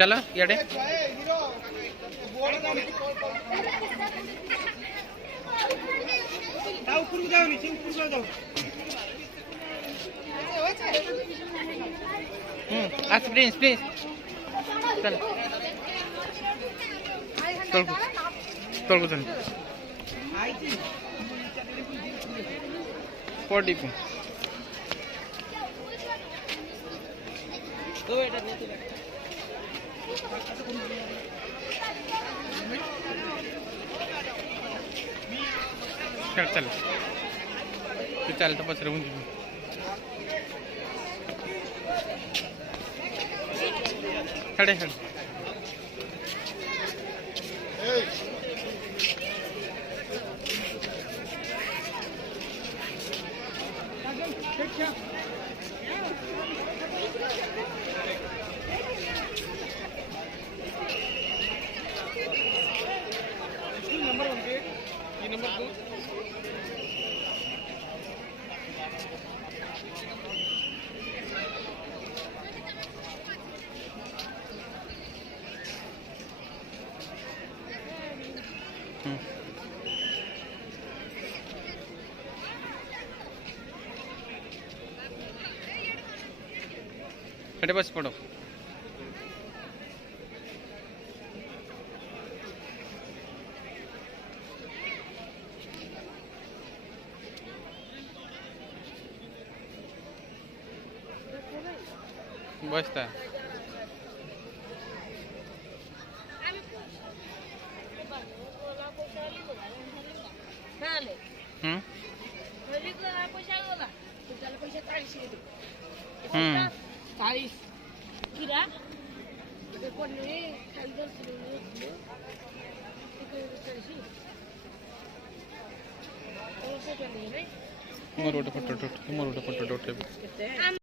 चला इकडे असं प्लीज प्लीज चला तोल चल पोटी पे चल तू चाल तर पसरवून घेऊ खडे खडे खड़े बस पड़ो बसता मरोटा पट्टा